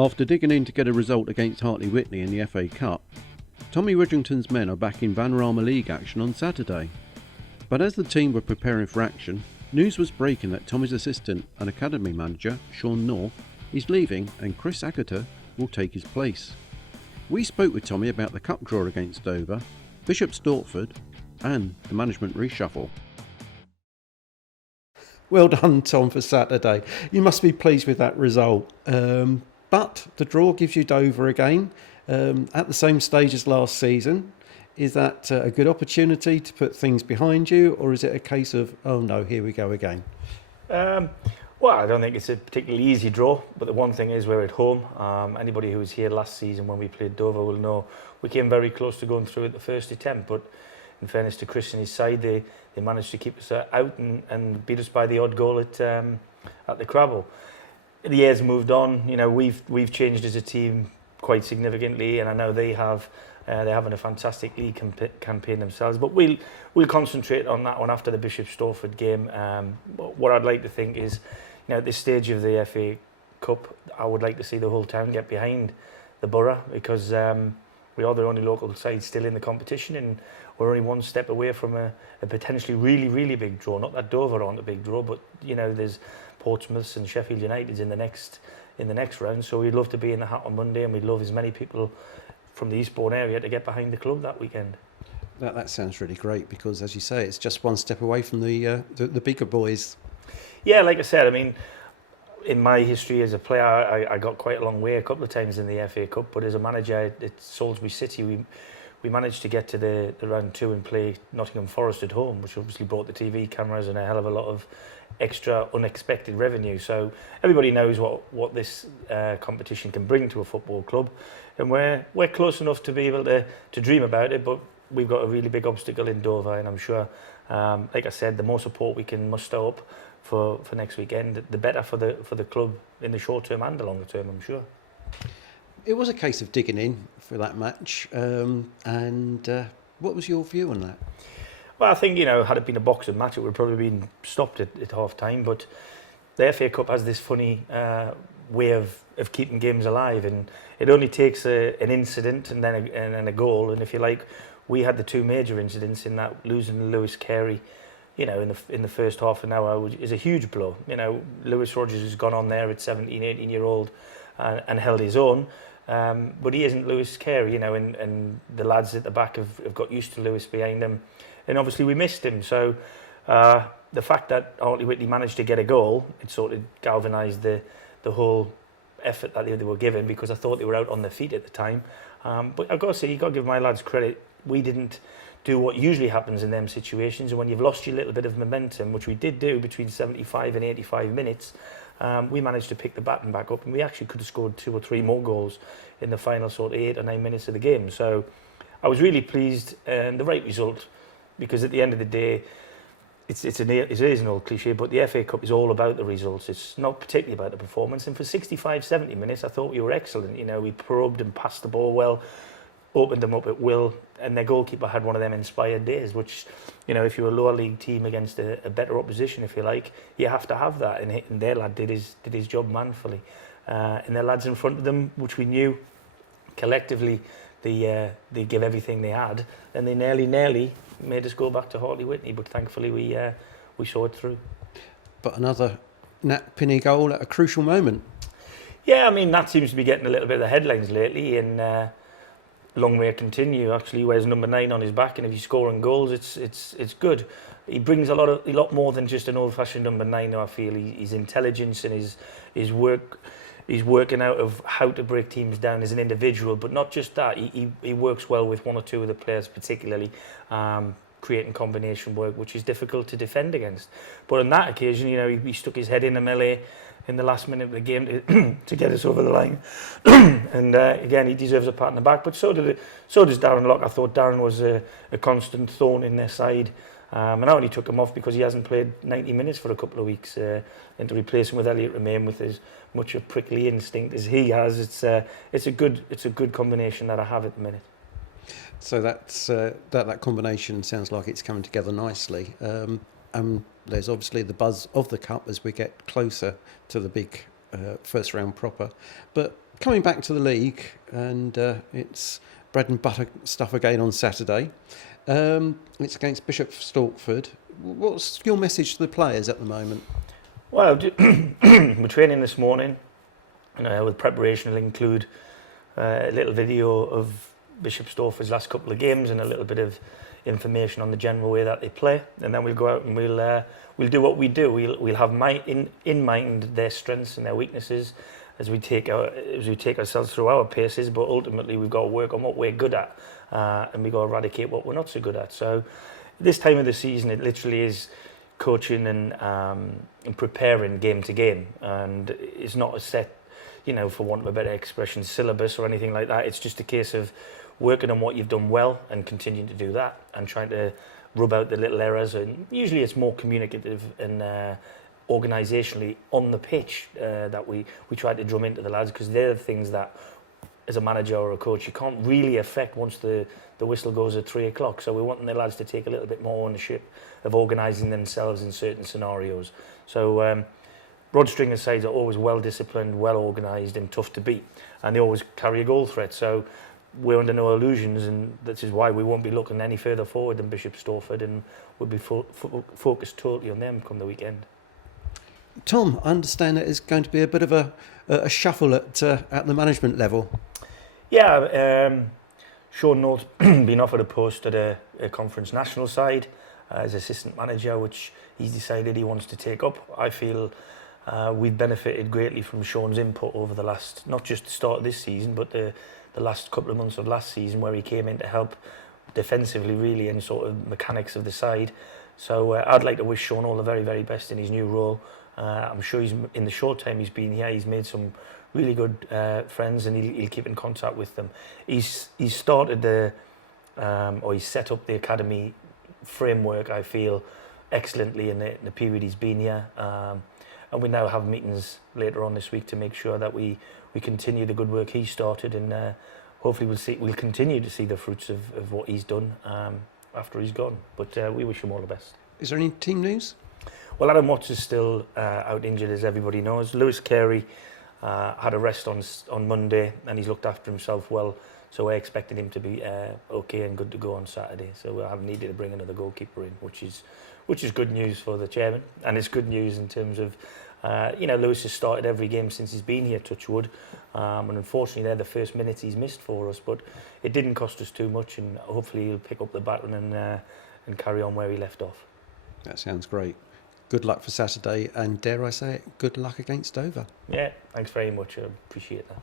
After digging in to get a result against Hartley Wintney in the FA Cup, Tommy Widdrington's men are back in Vanarama League action on Saturday. But as the team were preparing for action, news was breaking that Tommy's assistant and academy manager, Sean North, is leaving and Chris Agutter will take his place. We spoke with Tommy about the cup draw against Dover, Bishop Stortford and the management reshuffle. Well done, Tom, for Saturday. You must be pleased with that result. But the draw gives you Dover again at the same stage as last season. Is that a good opportunity to put things behind you, or is it a case of, oh no, here we go again? Well, I don't think it's a particularly easy draw, but the one thing is we're at home. Anybody who was here last season when we played Dover will know we came very close to going through at the first attempt, but in fairness to Chris and his side, they managed to keep us out and beat us by the odd goal at the Crabble. The years moved on. You know, we've changed as a team quite significantly, and I know they have. They're having a fantastic league campaign themselves, but we'll concentrate on that one after the Bishop Stortford game. What I'd like to think is, you know, at this stage of the FA Cup, I would like to see the whole town get behind the Borough, because we are the only local side still in the competition, and we're only one step away from a potentially really big draw. Not that Dover aren't a big draw, but you know, there's Portsmouth's and Sheffield United's in the next round. So we'd love to be in the hat on Monday, and we'd love as many people from the Eastbourne area to get behind the club that weekend. That sounds really great, because as you say, it's just one step away from the bigger boys. Yeah, like I said, I mean, in my history as a player, I got quite a long way a couple of times in the FA Cup, but as a manager at Salisbury City, we managed to get to the round 2 and play Nottingham Forest at home, which obviously brought the TV cameras and a hell of a lot of extra unexpected revenue. So everybody knows what this competition can bring to a football club, and we're close enough to be able to dream about it, but we've got a really big obstacle in Dover, and I'm sure, like I said, the more support we can muster up for next weekend, the better for the club in the short term and the longer term, I'm sure. It was a case of digging in for that match, and what was your view on that? Well, I think, you know, had it been a boxing match, it would have probably been stopped at half time, but the FA Cup has this funny way of keeping games alive, and it only takes an incident and then a goal. And if you like, we had the two major incidents in that losing Lewis Carey, you know, in the first half an hour is a huge blow. You know, Lewis Rogers has gone on there at 17, 18-year-old and held his own. But he isn't Lewis Carey, you know, and the lads at the back have got used to Lewis behind him. And obviously we missed him. So the fact that Hartley Wintney managed to get a goal, it sort of galvanised the whole effort that they were given, because I thought they were out on their feet at the time. But I've got to say, you've got to give my lads credit. We didn't do what usually happens in them situations. And when you've lost your little bit of momentum, which we did do between 75 and 85 minutes, we managed to pick the baton back up, and we actually could have scored 2 or 3 more goals in the final sort of 8 or 9 minutes of the game. So I was really pleased, and the right result, because at the end of the day, it is an old cliche, but the FA Cup is all about the results. It's not particularly about the performance. And for 65, 70 minutes, I thought we were excellent. You know, we probed and passed the ball well, opened them up at will, and their goalkeeper had one of them inspired days, which, you know, if you're a lower league team against a better opposition, if you like, you have to have that. And their lad did his job manfully. And their lads in front of them, which we knew collectively, they give everything they had, and they nearly made us go back to Hartley Wintney, but thankfully we saw it through. But another Nat Pinney goal at a crucial moment. Yeah, I mean, Nat seems to be getting a little bit of the headlines lately, and long may it continue. Actually, he wears number 9 on his back, and if he's scoring goals, it's good. He brings a lot more than just an old-fashioned number 9. I feel his intelligence and his work. He's working out of how to break teams down as an individual, but not just that. He works well with one or two of the players, particularly creating combination work, which is difficult to defend against. But on that occasion, you know, he stuck his head in a melee in the last minute of the game to get us over the line. And again, he deserves a pat on the back. But so does Darren Lock. I thought Darren was a constant thorn in their side. And I only took him off because he hasn't played 90 minutes for a couple of weeks, and to replace him with Elliot Remain with as much a prickly instinct as he has, it's a good combination that I have at the minute. So that combination sounds like it's coming together nicely. There's obviously the buzz of the cup as we get closer to the big first round proper. But coming back to the league, and it's bread and butter stuff again on Saturday. It's against Bishop Stortford. What's your message to the players at the moment? Well, we're training this morning, and with preparation, it'll include a little video of Bishop Stortford's last couple of games and a little bit of information on the general way that they play, and then we'll go out and we'll do what we do. We'll have in mind their strengths and their weaknesses as we take ourselves through our paces. But ultimately, we've got to work on what we're good at, and we've got to eradicate what we're not so good at. So, this time of the season, it literally is coaching and preparing game to game, and it's not a set, for want of a better expression, syllabus or anything like that. It's just a case of working on what you've done well and continuing to do that, and trying to rub out the little errors. And usually it's more communicative and organisationally on the pitch that we try to drum into the lads, because they're the things that, as a manager or a coach, you can't really affect once the whistle goes at 3 o'clock. So we want the lads to take a little bit more ownership of organising themselves in certain scenarios. So broad stringer sides are always well disciplined, well organised and tough to beat, and they always carry a goal threat. So we're under no illusions, and this is why we won't be looking any further forward than Bishop Stortford, and we'll be focused totally on them come the weekend. Tom, I understand it is going to be a bit of a shuffle at the management level. Yeah, Sean Knowles been offered a post at a conference national side as assistant manager, which he's decided he wants to take up. I feel we've benefited greatly from Sean's input over the last, not just the start of this season, but the last couple of months of last season, where he came in to help defensively, really, and sort of mechanics of the side. So I'd like to wish Sean all the very, very best in his new role. I'm sure in the short time he's been here, he's made some really good friends, and he'll keep in contact with them. He's started he's set up the academy framework, I feel, excellently in the period he's been here. And we now have meetings later on this week to make sure that we continue the good work he started, and hopefully we'll continue to see the fruits of what he's done after he's gone. But we wish him all the best. Is there any team news? Well, Adam Watts is still out injured, as everybody knows. Lewis Carey had a rest on Monday, and he's looked after himself well. So I expected him to be okay and good to go on Saturday. So we haven't needed to bring another goalkeeper in, which is good news for the chairman, and it's good news in terms of Lewis has started every game since he's been here, touch wood, and unfortunately they're the first minutes he's missed for us. But it didn't cost us too much, and hopefully he'll pick up the baton and carry on where he left off. That sounds great. Good luck for Saturday, and dare I say it, good luck against Dover. Yeah, thanks very much. I appreciate that.